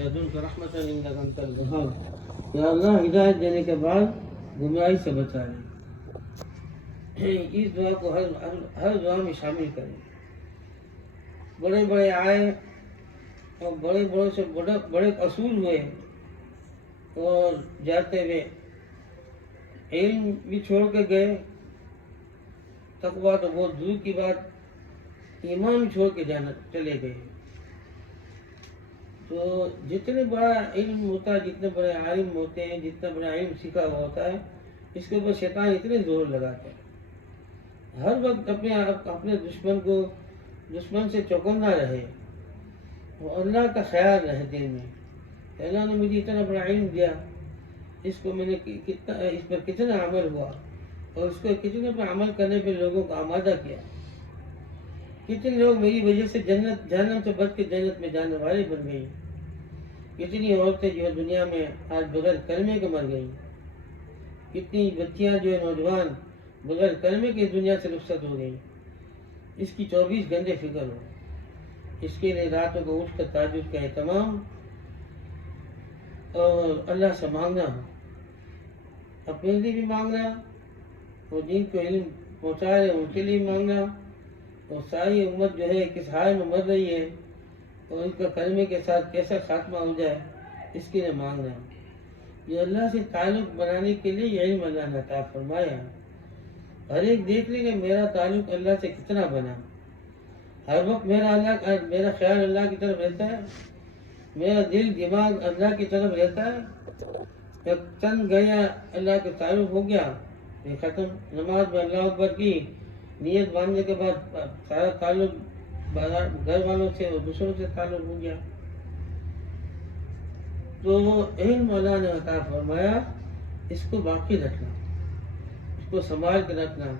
رحمت یا اللہ ہدایت دینے کے بعد گمراہی سے بچائے. اس دعا کو ہر دعا میں شامل کریں. بڑے بڑے آئے اور بڑے بڑے سے بڑے اصول ہوئے اور جاتے ہوئے علم بھی چھوڑ کے گئے. تقویٰ تو بہت دور کی بات, ایمان بھی چھوڑ کے چلے گئے. تو جتنے بڑا علم ہوتا ہے, جتنے بڑے عالم ہوتے ہیں, جتنا بڑا علم سیکھا ہوا ہوتا ہے, اس کے اوپر شیطان اتنے زور لگاتا ہے. ہر وقت اپنے دشمن سے چوکنا رہے اور اللہ کا خیال رہے دل میں. اللہ نے مجھے اتنا بڑا علم دیا, اس کو میں نے اس پر کتنا عمل ہوا اور اس کو کتنے پر عمل کرنے پہ لوگوں کو آمادہ کیا. کتنے لوگ میری وجہ سے جہنم سے بچ کے جنت میں جانے والے بن گئی. کتنی عورتیں جو ہے دنیا میں آج بغیر کلمے کے مر گئی. کتنی بچیاں جو ہے نوجوان بغیر کلمے کے دنیا سے رخصت ہو گئی. اس کی 24 گھنٹے فکر ہو. اس کے لیے راتوں کو اٹھ کر تہجد کا اہتمام اور اللہ سے مانگنا ہو. اپنے لیے بھی مانگنا اور جن کو علم پہنچا رہے ان کے لیے مانگنا. اور ساری امت جو ہے کس حال میں مر رہی ہے اور ان کا کلمے کے ساتھ کیسا خاتمہ ہو جائے, اس کے لیے مانگنا. یہ اللہ سے تعلق بنانے کے لیے یہ علم اللہ نے عطا فرمایا. ہر ایک دیکھ لے کہ میرا تعلق اللہ سے کتنا بنا. ہر وقت میرا خیال اللہ کی طرف رہتا ہے, میرا دل دماغ اللہ کی طرف رہتا ہے. جب چند گیا اللہ کے تعلق ہو گیا, یہ ختم. نماز میں اللہ اکبر کی نیت باندھنے کے بعد سارا تعلق گھر والوں سے اور دوسروں سے تعلق ہو گیا. تو علم اللہ نے عطا فرمایا, اس کو باقی رکھنا, اس کو سنبھال کے رکھنا,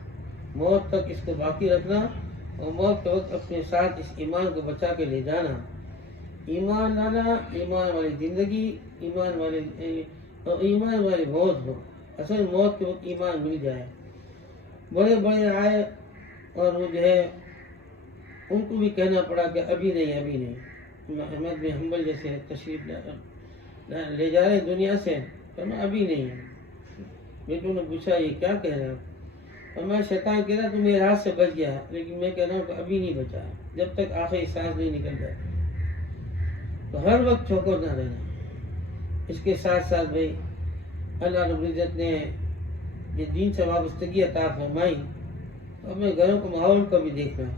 موت تک اس کو باقی رکھنا اور موت کے وقت اپنے ساتھ اس ایمان کو بچا کے لے جانا. ایمان لانا, ایمان والی زندگی, ایمان والی موت ہو. اصل موت کے وقت ایمان مل جائے. بڑے بڑے آئے اور وہ جو ہے ان کو بھی کہنا پڑا کہ ابھی نہیں. احمد بن حنبل جیسے تشریف لے جا رہے دنیا سے, فرمایا ابھی نہیں. بیٹوں نے پوچھا یہ کیا کہہ رہا ہے؟ فرمایا شیطان کہہ رہا تو میرے ہاتھ سے بچ گیا, لیکن میں کہہ رہا ہوں کہ ابھی نہیں بچا, جب تک آخری سانس نہیں نکل جائے. تو ہر وقت چوکور نہ رہنا. اس کے ساتھ ساتھ بھائی اللہ رب العزت نے یہ دین سے وابستگی عطا فرمائی. اپنے گھروں کو ماحول کو بھی دیکھنا.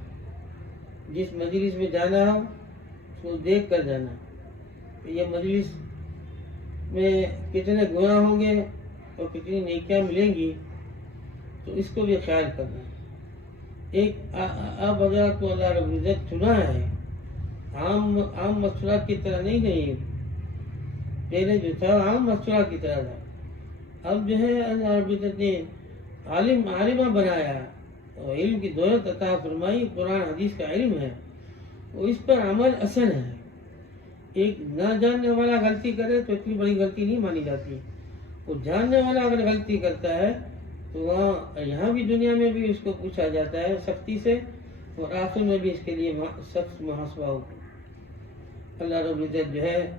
جس مجلس میں جانا ہو اس کو دیکھ کر جانا. یہ مجلس میں کتنے گناہ ہوں گے اور کتنی نیکیاں ملیں گی, تو اس کو بھی خیال کرنا. ایک آپ حضرات کو اللہ رب العزت چنا ہے, عام مستورات کی طرح نہیں. پہلے جو تھا عام مستورات کی طرح تھا. اب جو ہے اللہ رب العزت نے عالمہ بنایا اور علم کی دولت عطا فرمائی. قرآن حدیث کا علم ہے, وہ اس پر عمل اثر ہے. ایک نہ جاننے والا غلطی کرے تو اتنی بڑی غلطی نہیں مانی جاتی. وہ جاننے والا اگر غلطی کرتا ہے تو یہاں بھی دنیا میں بھی اس کو پوچھا جاتا ہے سختی سے, اور آخر میں بھی اس کے لیے سخت محاسبہ ہوگا. اللہ رب العزت جو ہے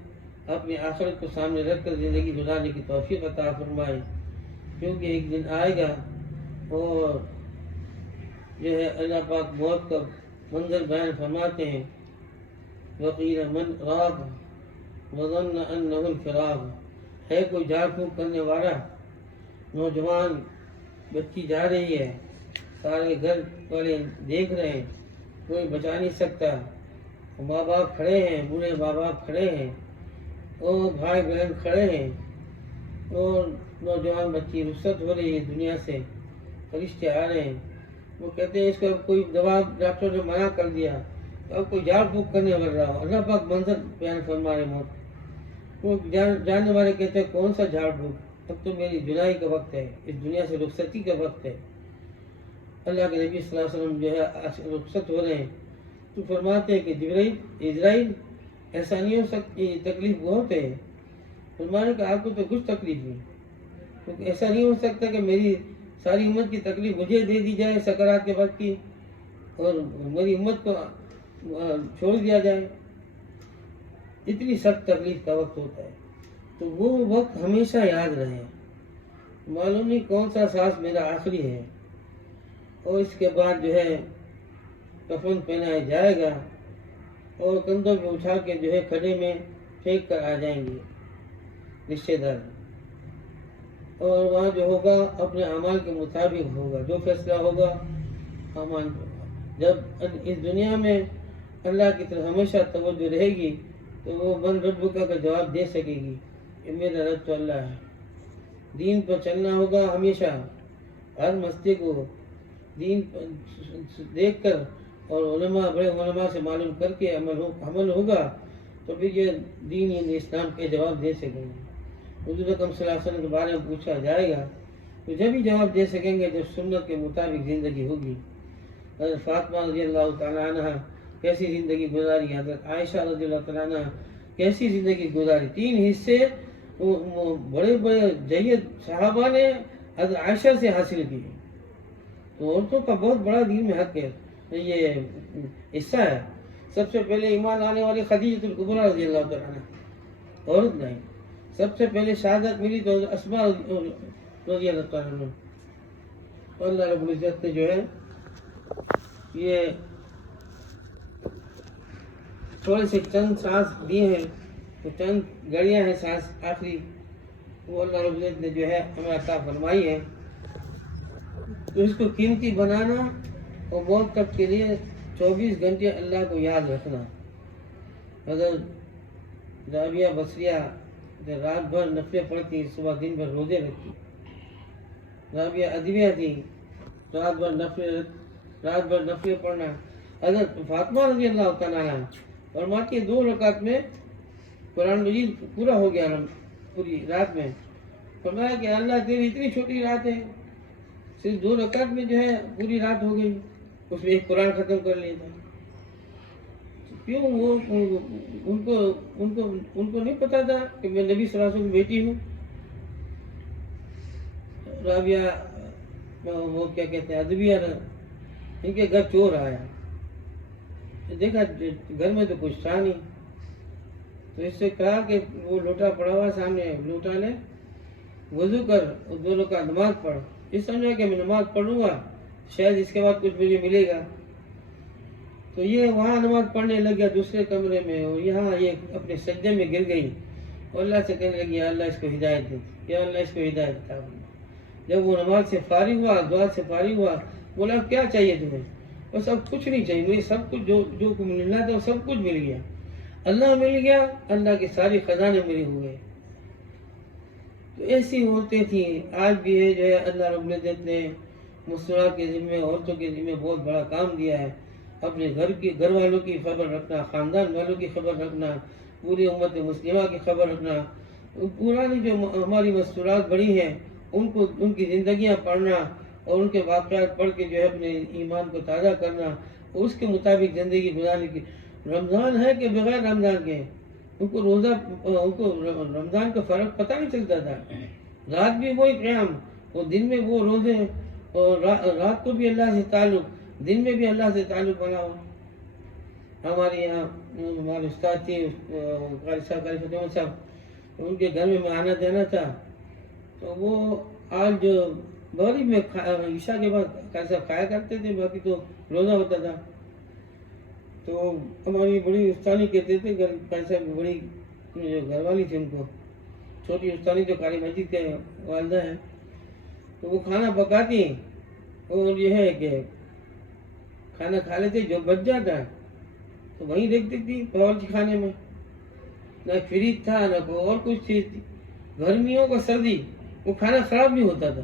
اپنی آخرت کو سامنے رکھ کر زندگی گزارنے کی توفیق عطا فرمائے, کیونکہ ایک دن آئے گا اور جو ہے اللہ پاک موت کا منظر بیان فرماتے ہیں. وقیل من راغ وظن انہ الفراغ. ہے کوئی جھاڑ پھونک کرنے والا, نوجوان بچی جا رہی ہے, سارے گھر والے دیکھ رہے ہیں, کوئی بچا نہیں سکتا. ماں باپ کھڑے ہیں, بوڑھے ماں باپ کھڑے ہیں, اور بھائی بہن کھڑے ہیں, اور نوجوان بچی رخصت ہو رہی ہے دنیا سے. فرشتے آ رہے ہیں, وہ کہتے ہیں اس کا کوئی دوا ڈاکٹر نے منع کر دیا, اب کوئی جھاڑ پھونک کرنے والا ہو. اللہ پاک منظر بیان فرما رہے موت. وہ جاننے والے کہتے ہیں کون سا جھاڑ پھونک, اب تو میری جدائی کا وقت ہے, اس دنیا سے رخصتی کا وقت ہے. اللہ کے نبی صلی اللہ علیہ وسلم جو ہے رخصت ہو رہے ہیں تو فرماتے ہیں کہ جبرائیل اسرائیل ایسا نہیں ہو سکتی, تکلیف بہت ہے. فرمانے کہ آپ کو تو کچھ تکلیف نہیں, کیونکہ ایسا نہیں ہو سکتا کہ میری ساری امت کی تکلیف مجھے دے دی جائے سکرات کے وقت کی, اور میری امت کو چھوڑ دیا جائے. اتنی سخت تکلیف کا وقت ہوتا ہے، تو وہ وقت ہمیشہ یاد رہے۔ معلوم نہیں کون سا سانس میرا آخری ہے، اور اس کے بعد جو ہے کفن پہنایا جائے گا اور کندھوں پہ اٹھا کے جو ہے کھڈے میں پھینک کر آ جائیں گے رشتے دار، اور وہاں جو ہوگا اپنے اعمال کے مطابق ہوگا، جو فیصلہ ہوگا اعمال ہوگا۔ جب اس دنیا میں اللہ کی طرف ہمیشہ توجہ رہے گی تو وہ من ربک کا جواب دے سکے گی کہ میرا رب تو اللہ ہے۔ دین پر چلنا ہوگا ہمیشہ، ہر مسئلے کو دین دیکھ کر اور علماء بڑے علماء سے معلوم کر کے عمل ہوگا تو پھر یہ دین یعنی اسلام کے جواب دے سکیں گے۔ حضور اکرم صلی اللہ علیہ وسلم کے بارے میں پوچھا جائے گا تو جب ہی جواب دے سکیں گے جب سنت کے مطابق زندگی ہوگی۔ حضرت فاطمہ رضی اللہ تعالیٰ عنہ کیسی زندگی گزاری، حضرت عائشہ رضی اللہ تعالیٰ عنہ کیسی زندگی گزاری، 3 حصے بڑے بڑے جید صحابہ نے حضرت عائشہ سے حاصل کیے۔ تو عورتوں کا بہت بڑا دین میں حق ہے، یہ حصہ ہے۔ سب سے پہلے ایمان آنے والی خدیجہ الکبریٰ رضی اللہ تعالیٰ عنہ، عورت نہیں۔ سب سے پہلے شہادت ملی تو اسماء رضی اللہ تعالیٰ عنہ۔ اللہ رب العزت نے جو ہے یہ تھوڑے سے چند سانس دیے ہیں، تو چند گھڑیاں ہیں سانس آخری، وہ اللہ رب العزت نے جو ہے ہمیں عطا فرمائی ہے۔ تو اس کو قیمتی بنانا اور موت تک کے لیے 24 گھنٹے اللہ کو یاد رکھنا۔ حضرت رابعہ بصریہ جو رات بھر نفلیں پڑھتی، صبح دن بھر روزے رکھتی، رابعہ ادویہ تھی، رات بھر نفلیں پڑھنا۔ حضرت فاطمہ رضی اللہ تعالیٰ عنہ فرماتی 2 رکعت میں قرآن مجید پورا ہو گیا پوری رات میں۔ فرمایا کہ اللہ تیری اتنی چھوٹی رات ہے، صرف 2 رکعت میں جو ہے پوری رات ہو گئی، اس میں ایک قرآن ختم کر لیتا۔ کیوں؟ وہ ان کو نہیں پتا تھا کہ میں نبی صلی اللہ علیہ وسلم کی بیٹی ہوں۔ رابعہ وہ کیا کہتے ہیں ادویہ، ان کے گھر چور آیا، دیکھا گھر میں تو کچھ تھا نہیں، تو اس سے کہا کہ وہ لوٹا پڑا ہوا سامنے، لوٹا لے، وضو کر اور 2 رکعت نماز پڑھ۔ اس سمجھا کہ میں نماز پڑھوں گا شاید اس کے بعد کچھ مجھے ملے گا، تو یہ وہاں نماز پڑھنے لگ گیا دوسرے کمرے میں، اور یہاں یہ اپنے سجدے میں گر گئی، اور اللہ سے کہنے لگی یا اللہ اس کو ہدایت دے، یا اللہ اس کو ہدایت عطا فرما۔ جب وہ نماز سے فارغ ہوا، دعا سے فارغ ہوا، بولا کیا چاہیے تمہیں؟ بس اب کچھ نہیں چاہیے، مجھے سب کچھ جو ملنا تھا وہ سب کچھ مل گیا، اللہ مل گیا، اللہ کے ساری خزانے میرے ہوئے۔ تو ایسی عورتیں تھیں، آج بھی ہے جو ہے اللہ رب العزت نے مسلمات کے ذمے، عورتوں کے ذمے بہت بڑا کام دیا ہے۔ اپنے گھر والوں کی خبر رکھنا، خاندان والوں کی خبر رکھنا، پوری امت مسلمہ کی خبر رکھنا، پرانی جو ہماری مستورات بڑی ہیں ان کی زندگیاں پڑھنا اور ان کے واقعات پڑھ کے جو ہے اپنے ایمان کو تازہ کرنا، اور اس کے مطابق زندگی گزارنے کی۔ رمضان ہے کہ بغیر رمضان کے ان کو رمضان کا فرق پتہ نہیں چلتا تھا، رات بھی وہی قیام اور دن میں وہ روزے، اور رات کو بھی اللہ سے تعلق، دن میں بھی اللہ سے تعلق بنا ہوا۔ ہمارے یہاں ہمارے استاد تھے قاری صاحب، ان کے گھر میں آنا جانا تھا، تو وہ آج مغرب میں عشاء کے بعد قاری صاحب کھایا کرتے تھے، باقی تو روزہ ہوتا تھا۔ تو ہماری بڑی استانی کہتے تھے، قاری صاحب کی بڑی جو گھر والی تھی، ان کو چھوٹی استانی جو قاری مجید کے والدہ ہیں، تو وہ کھانا پکاتی اور یہ ہے کہ کھانا کھا لیتے، جو بچ جاتا تو وہیں دیکھتی تھی باورچی خانے میں، نہ فریج تھا نہ کوئی اور کچھ چیز تھی، گرمیوں کا سردی وہ کھانا خراب نہیں ہوتا تھا،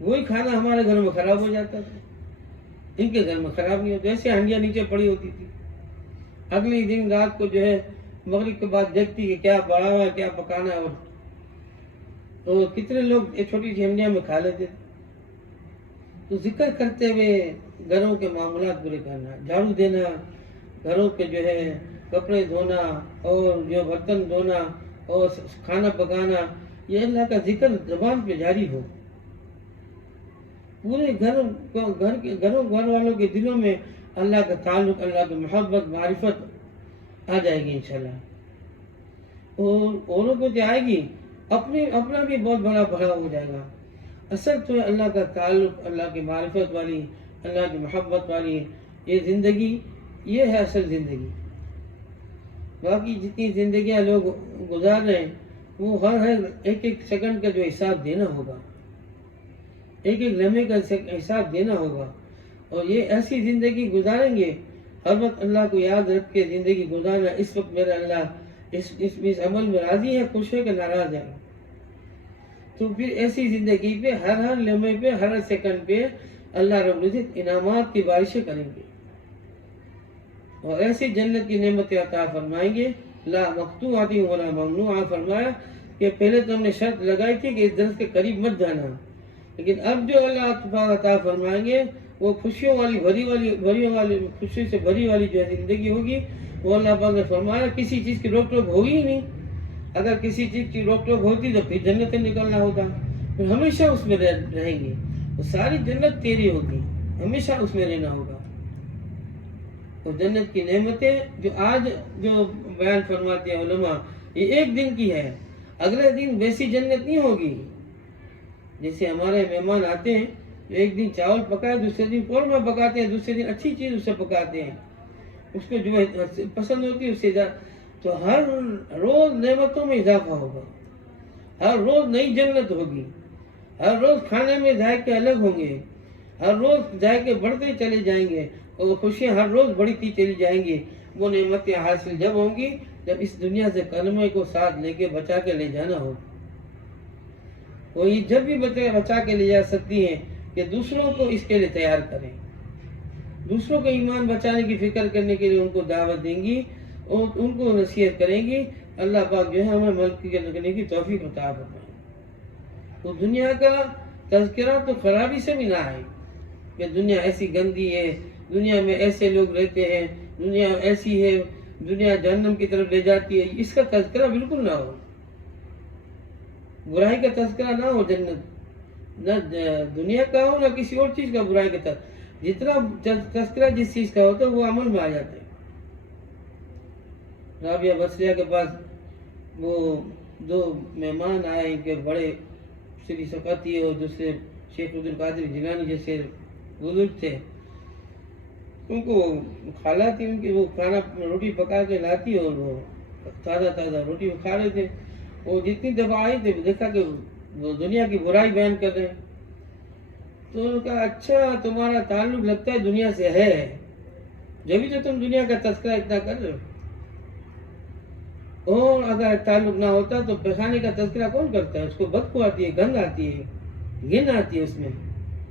وہی کھانا ہمارے گھر میں خراب ہو جاتا تھا، ان کے گھر میں خراب نہیں ہوتا، ایسے ہنڈیاں نیچے پڑی ہوتی تھی۔ اگلی دن رات کو جو ہے مغرب کے بعد دیکھتی کہ کیا بڑا ہوا ہے، کیا پکانا ہے، اور کتنے لوگ یہ چھوٹی سی ہنڈیاں میں کھا لیتے تھے۔ تو ذکر کرتے ہوئے گھروں کے معاملات پورے کرنا، جھاڑو دینا، گھروں کے جو ہے کپڑے دھونا اور جو برتن دھونا اور کھانا پکانا، یہ اللہ کا ذکر زبان پہ جاری ہو، پورے گھر والوں کے دلوں میں اللہ کا تعلق، اللہ کی محبت، معرفت آ جائے گی انشاءاللہ، اور اوروں کو تو آئے گی، اپنا بھی بہت بڑا بھلا ہو جائے گا۔ اصل تو ہے اللہ کا تعلق، اللہ کی معرفت والی، اللہ کی محبت والی یہ زندگی، یہ ہے اصل زندگی۔ باقی جتنی زندگیاں لوگ گزار رہے ہیں وہ ہر ایک سیکنڈ کا جو حساب دینا ہوگا، ایک لمحے کا حساب دینا ہوگا، اور یہ ایسی زندگی گزاریں گے ہر وقت اللہ کو یاد رکھ کے زندگی گزارنا، اس وقت میرا اللہ اس عمل میں راضی ہے، خوش ہے کہ ناراض ہے، تو پھر ایسی زندگی پہ ہر لمحے پہ ہر سیکنڈ پہ اللہ رب العزت انعامات کی بارشیں کریں گے، اور ایسی جنت کی نعمتیں عطا فرمائیں گے، لا مقطوعۃ ولا ممنوعہ، فرمایا کہ پہلے تو ہم نے شرط لگائی تھی کہ اس درخت کے قریب مت جانا، لیکن اب جو اللہ عطا فرمائیں گے وہ خوشیوں والی خوشی سے بھری والی جو زندگی ہوگی، وہ اللہ پاک نے فرمایا کسی چیز کی روک ٹوک ہوگی ہی نہیں۔ اگر کسی چیز کی روک ٹوک ہوتی تو پھر جنت نکلنا ہوتا، پھر ہمیشہ اس میں رہیں گے، تو ساری جنت تیری ہوگی، ہمیشہ اس میں رہنا ہوگا۔ تو جنت کی نعمتیں جو آج جو بیان فرماتے ہیں علماء، یہ ایک دن کی ہے، اگلے دن ویسی جنت نہیں ہوگی۔ جیسے ہمارے مہمان آتے ہیں، ایک دن چاول پکائے، دوسرے دن قورمہ پکاتے ہیں، دوسرے دن اچھی چیز اسے پکاتے ہیں، اس کو جو پسند ہوتی ہے اس سے تو ہر روز نعمتوں میں اضافہ ہوگا، ہر روز نئی جنت ہوگی، ہر روز کھانے میں ذائقے الگ ہوں گے، ہر روز ذائقے بڑھتے چلے جائیں گے، اور خوشیاں ہر روز بڑھتی چلی جائیں گی۔ وہ نعمتیں حاصل جب ہوں گی جب اس دنیا سے کلمے کو ساتھ لے کے بچا کے لے جانا ہوگا۔ وہی جب بھی بچا کے لے جا سکتی ہیں کہ دوسروں کو اس کے لیے تیار کریں، دوسروں کو ایمان بچانے کی فکر کرنے کے لیے ان کو دعوت دیں گی اور ان کو نصیحت کریں گی۔ اللہ پاک جو ہے ہمیں ملک کے رکھنے کی توفیق عطا فرمائے۔ تو دنیا کا تذکرہ تو خرابی سے بھی نہ آئے کہ دنیا ایسی گندی ہے، دنیا میں ایسے لوگ رہتے ہیں، دنیا ایسی ہے، دنیا جہنم کی طرف لے جاتی ہے، اس کا تذکرہ بالکل نہ ہو، برائی کا تذکرہ نہ ہو، جنت نہ دنیا کا ہو نہ کسی اور چیز کا برائی کا تذکرہ۔ جتنا تذکرہ جس چیز کا ہوتا ہے وہ عمل میں آ جاتا ہے۔ رابعہ بصریہ کے پاس وہ دو مہمان آئے کہ بڑے شری سقاطی اور دوسرے شیخ عبد القادر جیلانی جیسے بزرگ تھے، ان کو خالہ تھی ان کی، وہ کھانا روٹی پکا کے لاتی اور وہ تازہ روٹی وہ کھا رہے تھے۔ وہ جتنی دفعہ آئی تھے دیکھا کہ وہ دنیا کی برائی بیان کر رہے ہیں، تو انہوں نے کہا اچھا تمہارا تعلق لگتا ہے دنیا سے ہے، جبھی تو تم دنیا کا تذکرہ اتنا کر رہے ہو، اور اگر تعلق نہ ہوتا تو پیخانے کا تذکرہ کون کرتا ہے؟ اس کو بدبو آتی ہے، گند آتی ہے، گن آتی ہے، اس میں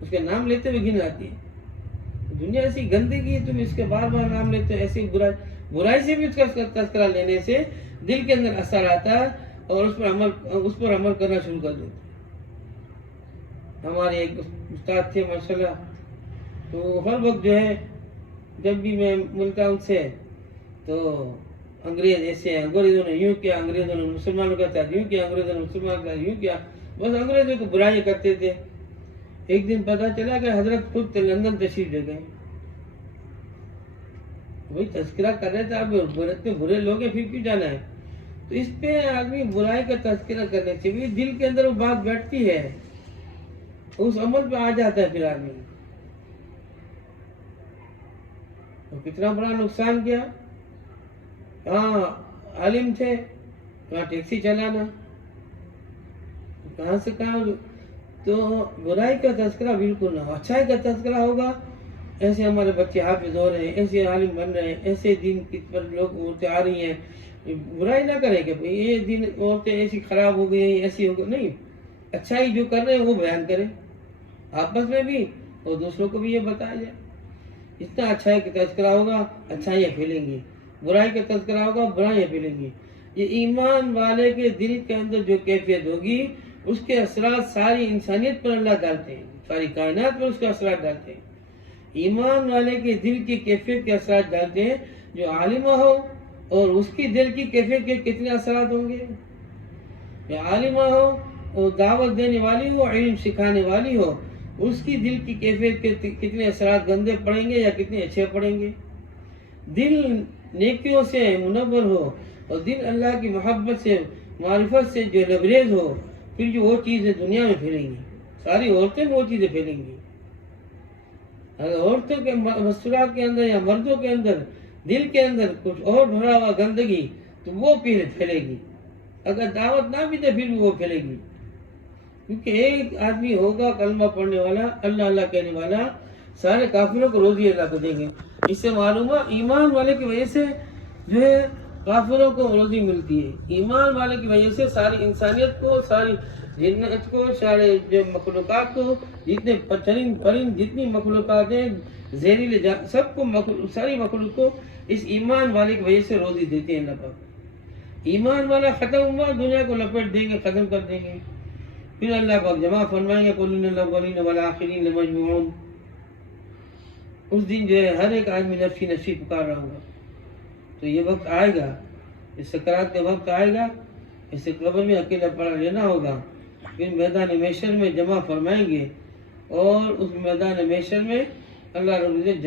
اس کے نام لیتے ہوئے گن آتی ہے۔ دنیا ایسی گندگی ہے، تم اس کے بار بار نام لیتے ہو، ایسی برائی سے بھی اس کا تذکرہ لینے سے دل کے اندر اثر آتا ہے اور اس پر عمل کرنا شروع کر دیتے۔ ہمارے ایک استاد تھے ماشاءاللہ، تو ہر وقت جو ہے جب بھی میں ملتا ان سے تو انگریز ایسے ہیں، انگریزوں نے یوں کیا، انگریزوں نے مسلمانوں کا ساتھ یوں کیا، انگریزوں نے مسلمانوں کا یوں کیا، بس انگریزوں کو برائیاں کرتے تھے۔ ایک دن پتہ چلا کہ حضرت خود لندن تشریف لے گئے، وہی تذکرہ کر رہے تھے، آپ اتنے برے لوگ ہیں پھر کیوں جانا ہے؟ تو اس پہ آدمی برائی کا تذکرہ کرنے سے دل کے اندر وہ بات بیٹھتی ہے، اس عمل پہ آ جاتا ہے پھر آدمی۔ تو کتنا بڑا نقصان کیا، کہاں عالم تھے، کہاں ٹیکسی چلانا، کہاں سے کہاں۔ تو برائی کا تذکرہ بالکل نہ ہو، اچھائی کا تذکرہ ہوگا۔ ایسے ہمارے بچے حافظ ہو رہے ہیں، ایسے عالم بن رہے ہیں، ایسے دین کی پر لوگ عورتیں آ رہی ہیں، برائی نہ کریں کہ یہ دین عورتیں ایسی خراب ہو گئی ہیں، ایسی ہو گئی، نہیں، اچھائی جو کر رہے ہیں وہ بیان کریں آپس میں بھی، اور دوسروں کو بھی یہ بتایا جائے۔ جتنا اچھائی کا تذکرہ ہوگا اچھائیاں پھیلیں گی، برائی کا تذکرہ ہوگا برائیاں پھیلیں گی۔ یہ ایمان والے کے دل کے اندر جو کیفیت ہوگی اس کے اثرات ساری انسانیت پر اللہ ڈالتے ہیں، ساری کائنات پر اس کے اثرات ڈالتے ہیں۔ ایمان والے کے دل کی کیفیت کے اثرات ڈالتے ہیں، جو عالمہ ہو اور اس کی دل کی کیفیت کے کتنے اثرات ہوں گے، جو عالمہ ہو اور دعوت دینے والی ہو، علم سکھانے والی ہو، اس کی دل کی کیفیت کے کتنے اثرات گندے پڑیں گے یا کتنے اچھے پڑیں گے. دل نیکیوں سے منور ہو اور دل اللہ کی محبت سے معرفت سے جو لبریز ہو، پھر جو وہ چیزیں دنیا میں پھیلیں گی، ساری عورتیں میں وہ چیزیں پھیلیں گی. اگر عورتوں کے مستورات کے اندر یا مردوں کے اندر دل کے اندر کچھ اور بھرا ہوا گندگی تو وہ پھیلے گی. اگر دعوت نہ بھی دے پھر بھی وہ پھیلے گی. کیونکہ ایک آدمی ہوگا کلمہ پڑھنے والا، اللہ اللہ کہنے والا، سارے کافروں کو روزی اللہ کو دیں گے. اس سے معلوم ہے ایمان والے کی وجہ سے جو ہے کافروں کو روزی ملتی ہے. ایمان والے کی وجہ سے ساری انسانیت کو، ساری جنت کو، سارے جو مخلوقات کو، جتنے چرند پرند جتنی مخلوقات ہیں، زہریلے سب کو، ساری مخلوق کو اس ایمان والے کی وجہ سے روزی دیتے ہیں اللہ پاک. ایمان والا ختم ہوا، دنیا کو لپیٹ دیں گے، ختم کر دیں گے. پھر اللہ پاک جمع فرمائیں گے قُلْ إِنَّ الْأَوَّلِينَ وَالْآخِرِينَ لَمَجْمُوعُونَ. اس دن جو ہے ہر ایک آدمی نفسی نفسی پکار رہا ہوگا. تو یہ وقت آئے گا، اس سکرات کا وقت آئے گا، اسے قبر میں اکیلا پڑا لینا ہوگا. پھر میدان محشر میں جمع فرمائیں گے اور اس میدان محشر میں اللہ رب العزت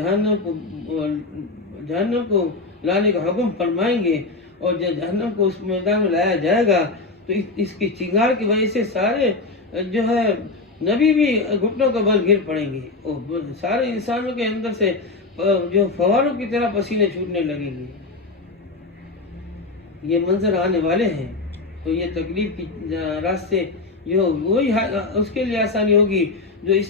جہنم کو لانے کا حکم فرمائیں گے. اور جب جہنم کو اس میدان میں لایا جائے گا تو اس کی چنگار کی وجہ سے سارے جو ہے نبی بھی گھٹنوں کا بل گر پڑیں گے اور سارے انسانوں کے اندر سے جو فواروں کی طرح پسینے چھوٹنے لگیں گے. یہ منظر آنے والے ہیں. تو یہ تکلیف کی راستے جو وہی اس کے لیے آسانی ہوگی جو اس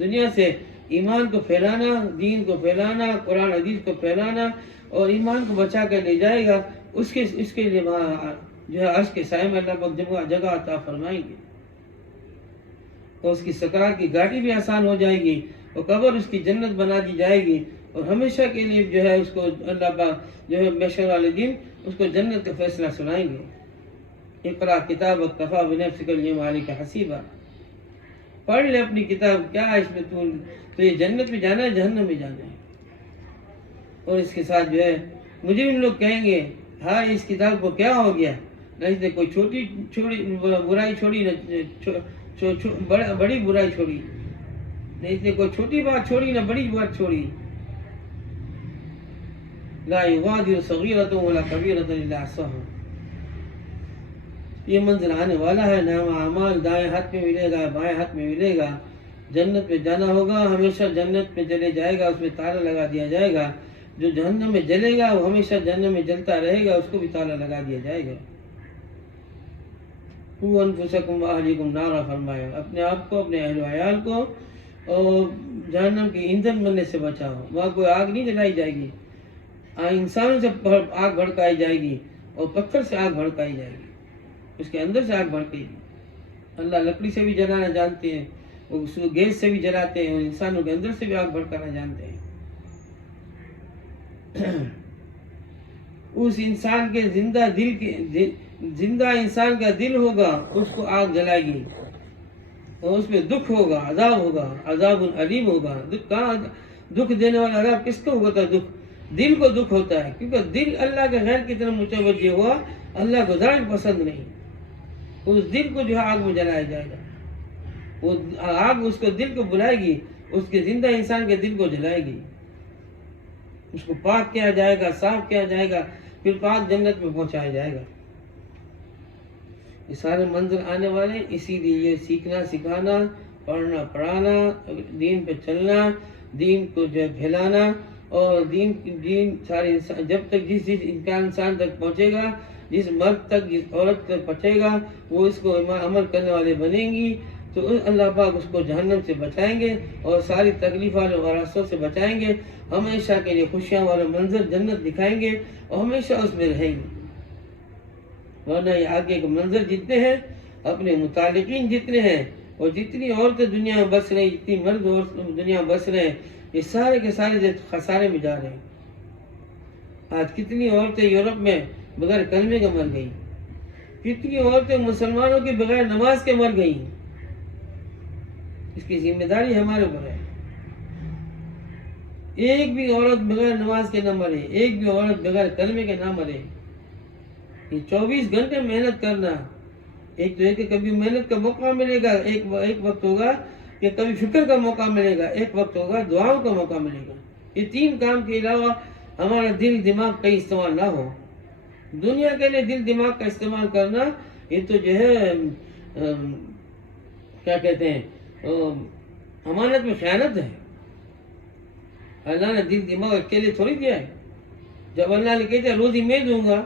دنیا سے ایمان کو پھیلانا، دین کو پھیلانا، قرآن حدیث کو پھیلانا اور ایمان کو بچا کر لے جائے گا. اس کے لیے جو ہے عرش کے سائے میں اللہ پاک جگہ عطا فرمائیں گے. اور اس کی سکرات کی گاڑی بھی آسان ہو جائے گی اور قبر اس کی جنت بنا دی جائے گی اور ہمیشہ کے لیے جو ہے اس کو اللہ پاک جو ہے محشر والے دن اس کو جنت کا فیصلہ سنائیں گے. اقرا کتابک کفی بنفسک اليوم علیک حسیبا. پڑھ لے اپنی کتاب، کیا ہے اس میں تو یہ جنت میں جانا ہے جہنم میں جانا ہے. اور اس کے ساتھ جو ہے مجرم لوگ کہیں گے ہاں اس کتاب کو کیا ہو گیا، نہ اس نے کوئی چھوٹی برائی چھوڑی، نہ بڑی برائی چھوڑی، نہ اس نے کوئی چھوٹی بات چھوڑی نہ بڑی بات چھوڑی. لا یغادر صغیرۃ ولا کبیرۃ الا احصاها. یہ منظر آنے والا ہے. نام اعمال دائیں ہاتھ میں ملے گا، بائیں ہاتھ میں ملے گا. جنت میں جانا ہوگا، ہمیشہ جنت میں چلے جائے گا، اس میں تالا لگا دیا جائے گا. جو جہنم میں جلے گا وہ ہمیشہ جہنم میں جلتا رہے گا، اس کو بھی تالا لگا دیا جائے گا. قُوا أَنفُسَكُمْ وَأَهْلِيكُمْ نَارًا فرمایا، اپنے آپ کو، اپنے اہل و عیال کو اور جہنم کی ایندھن بننے سے بچاؤ. وہاں کوئی آگ نہیں جلائی جائے گی، انسانوں سے آگ بھڑکائی جائے گی اور پتھر سے آگ بھڑکائی جائے گی، اس کے اندر سے آگ بھڑکے گی. اللہ لکڑی سے بھی جلانا جانتے ہیں، گیس سے بھی جلاتے ہیں اور انسانوں کے اندر سے بھی آگ بھڑکانا جانتے ہیں. اس انسان کے زندہ انسان کا دل ہوگا، اس کو آگ جلائے گی اور اس میں دکھ ہوگا، عذاب ہوگا، عذاب علیم ہوگا. دکھ دینے والا عذاب کس کو ہوتا ہے؟ دل کو دکھ ہوتا ہے، کیونکہ دل اللہ کے غیر کی طرف متوجہ ہوا، اللہ کو ذرا پسند نہیں. اس دل کو جو ہے آگ میں جلایا جائے گا. وہ آگ اس کو دل کو بلائے گی، اس کے زندہ انسان کے دل کو جلائے گی، اس کو پاک کیا جائے گا، صاف کیا جائے گا، پھر پاک جنت میں پہنچایا جائے گا. یہ سارے منظر آنے والے. اسی لیے یہ سیکھنا سکھانا، پڑھنا پڑھانا، دین پہ چلنا، دین کو جو ہے پھیلانا اور دین سارے انسان جب تک جس انسان تک پہنچے گا، جس مرد تک، جس عورت تک پہنچے گا، وہ اس کو عمل کرنے والے بنیں گی تو اللہ پاک اس کو جہنم سے بچائیں گے اور ساری تکلیف والے راستوں سے بچائیں گے. ہمیشہ کے لیے خوشیاں والا منظر جنت دکھائیں گے اور ہمیشہ اس میں رہیں گے. ورنہ یہ آگے کے منظر جتنے ہیں، اپنے متعلقین جتنے ہیں اور جتنی عورتیں دنیا میں بس رہی، جتنی مرد دنیا میں بس رہے ہیں، یہ سارے کے سارے خسارے میں جا رہے ہیں. آج کتنی عورتیں یورپ میں بغیر کلمے کے مر گئیں، کتنی عورتیں مسلمانوں کی بغیر نماز کے مر گئیں. اس کی ذمہ داری ہمارے اوپر ہے. ایک بھی عورت بغیر نماز کے نہ مرے، ایک بھی عورت بغیر کلمے کے نہ مرے. یہ 24 گھنٹے محنت کرنا ایک تو ہے کہ کبھی محنت کا موقع ملے گا، ایک وقت ہوگا کہ کبھی فکر کا موقع ملے گا، ایک وقت ہوگا دعاؤں کا موقع ملے گا۔ یہ تین کام کے علاوہ ہمارا دل دماغ کا استعمال نہ ہو۔ دنیا کے لیے دل دماغ کا استعمال کرنا یہ تو جو ہے کیا کہتے ہیں امانت میں خیانت ہے۔ اللہ نے دل دماغ کے لیے تھوڑی دیا ہے۔ جب اللہ نے کہتا ہے روزی میں دوں گا،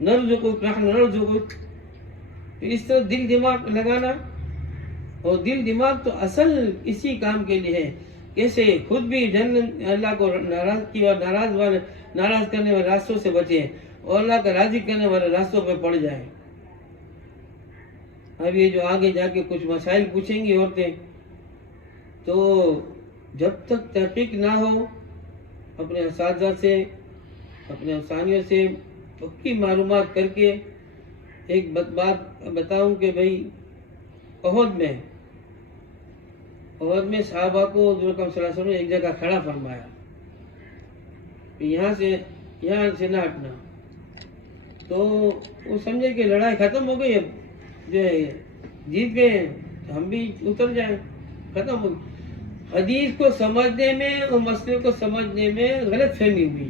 نرزقک نحن نرزقک، پھر اس طرح دل دماغ لگانا، اور دل دماغ تو اصل اسی کام کے لیے ہے، کیسے خود بھی جنت اللہ کو ناراض کرنے والے راستوں سے بچے اور اللہ کا راضی کرنے والے راستوں پہ پڑ جائے۔ اب یہ جو آگے جا کے کچھ مسائل پوچھیں گی عورتیں، تو جب تک تحقیق نہ ہو اپنے اساتذہ سے، اپنے افسانیوں سے پکی معلومات کر کے، ایک بات بتاؤں کہ بھائی احد میں صحابہ کو حضور اکرم صلی اللہ علیہ وسلم نے ایک جگہ کھڑا فرمایا، یہاں سے نہ ہٹنا، تو وہ سمجھے کہ لڑائی ختم ہو گئی، اب جو ہے جیت گئے، ہم بھی اتر جائیں، ختم ہو گئی۔ حدیث کو سمجھنے میں اور مسئلے کو سمجھنے میں غلط فہمی ہوئی،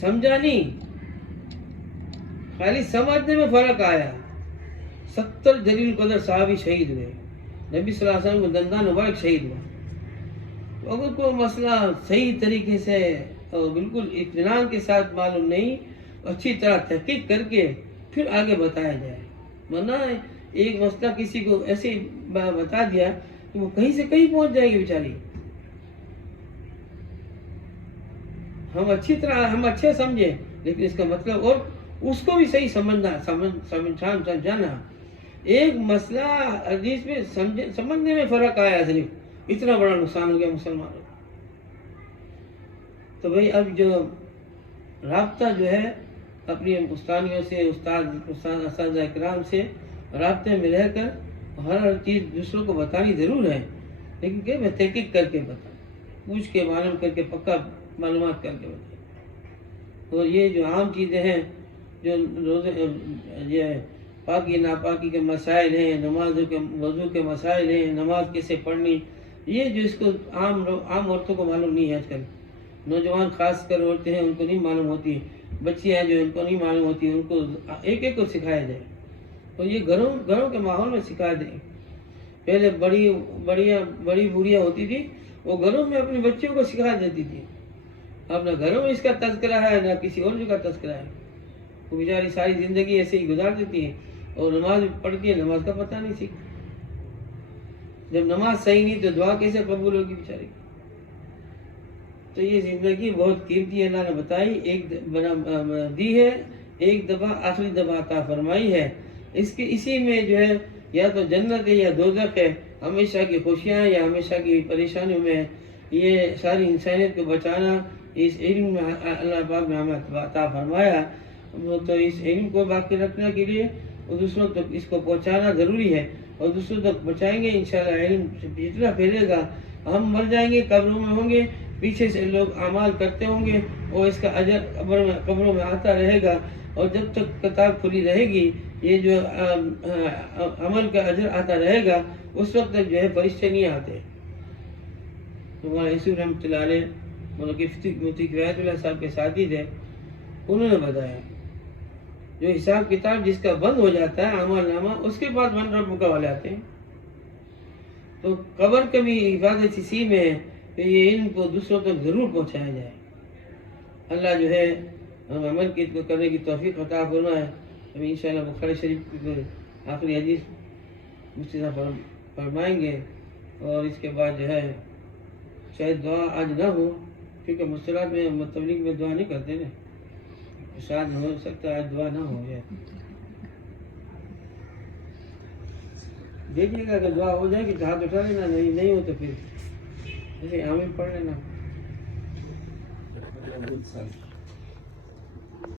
سمجھا نہیں، خالی سمجھنے میں فرق آیا۔ 70 جلیل القدر صحابی شہید ہوئے، نبی صلی اللہ علیہ وسلم کو دندان مبارک شہید ہوا۔ اگر کوئی مسئلہ صحیح طریقے سے اور بالکل اطمینان کے ساتھ معلوم نہیں، اچھی طرح تحقیق کر کے پھر آگے بتایا جائے، ورنہ ایک مسئلہ کسی کو ایسے بتا دیا کہ وہ کہیں سے کہیں پہنچ جائے گی بیچاری۔ ہم اچھے سمجھے لیکن اس کا مطلب اور اس کو بھی صحیح سمجھانا۔ ایک مسئلہ حدیث میں سمجھنے میں فرق آیا، صرف اتنا بڑا نقصان ہو گیا مسلمانوں کو۔ تو بھائی اب جو رابطہ جو ہے اپنی استانیوں سے، اساتذہ اکرام سے رابطے میں رہ کر ہر چیز دوسروں کو بتانی ضرور ہے، لیکن کہ میں تحقیق کر کے بتاؤں، پوچھ کے معلوم کر کے پکا معلومات کر کے بتاؤں۔ اور یہ جو عام چیزیں ہیں، جو یہ پاکی ناپاکی کے مسائل ہیں، نمازوں کے وضو کے مسائل ہیں، نماز کیسے پڑھنی، یہ جو اس کو عام عورتوں کو معلوم نہیں ہے آج کل، نوجوان خاص کر عورتیں ہیں ان کو نہیں معلوم ہوتی، بچیاں ہیں جو ان کو نہیں معلوم ہوتی، ان کو ایک ایک کو سکھایا جائے، اور یہ گھروں کے ماحول میں سکھا دیں۔ پہلے بڑی بوڑھیاں ہوتی تھی، وہ گھروں میں اپنے بچوں کو سکھا دیتی تھی، اب نہ گھروں میں اس کا تذکرہ ہے نہ کسی اور جگہ کا تذکرہ ہے، وہ بیچاری ساری زندگی ایسے ہی گزار دیتی ہے، اور نماز پڑھتی ہے، نماز کا پتہ نہیں سیکھتی۔ جب نماز صحیح نہیں تو دعا کیسے قبول ہوگی بیچاری؟ تو یہ زندگی بہت قیمتی ہے، اللہ نے بتائی دی ہے، ایک دفعہ آخری دفعہ عطا فرمائی ہے، اسی میں جو ہے یا تو جنت ہے یا دوزخ ہے، ہمیشہ کی خوشیاں یا ہمیشہ کی پریشانیوں میں یہ ساری انسانیت کو بچانا اس علم میں اللہ پاک نے ہمیں عطا فرمایا۔ تو اس علم کو باقی رکھنے کے لیے اور دوسروں تک اس کو پہنچانا ضروری ہے، اور دوسروں تک پہنچائیں گے انشاءاللہ، علم جتنا پھیلے گا، ہم مر جائیں گے، قبروں میں ہوں گے، پیچھے سے لوگ اعمال کرتے ہوں گے، اور اس کا اجر قبروں میں آتا رہے گا، اور جب تک کتاب کھلی رہے گی یہ جو عمل کا اجر آتا رہے گا، اس وقت تک جو ہے فرشتے نہیں آتے۔ تو مولانا یوسف رحمۃ اللہ علیہ، مفتی کفایت اللہ صاحب کے ساتھی تھے، انہوں نے بتایا جو حساب کتاب جس کا بند ہو جاتا ہے اعمال نامہ، اس کے بعد من رب کا والے آتے ہیں۔ تو قبر کا بھی حفاظت اسی میں ہے کہ یہ علم کو دوسروں تک ضرور پہنچایا جائے۔ اللہ جو ہے عمل کرنے کی توفیق عطا فرمائے۔ اب انشاءاللہ بخاری شریف کی آخری حدیث مفتی صاحب فرمائیں گے، اور اس کے بعد جو ہے شاید دعا آج نہ ہو، کیونکہ مصطلحات میں تبلیغ میں دعا نہیں کرتے نا، شاید ہو سکتا ہے دعا نہ ہو جائے، دیکھیے گا اگر دعا ہو جائے کہ ہاتھ اٹھا لینا، نہیں ہو تو پھر آمین پڑھ لینا۔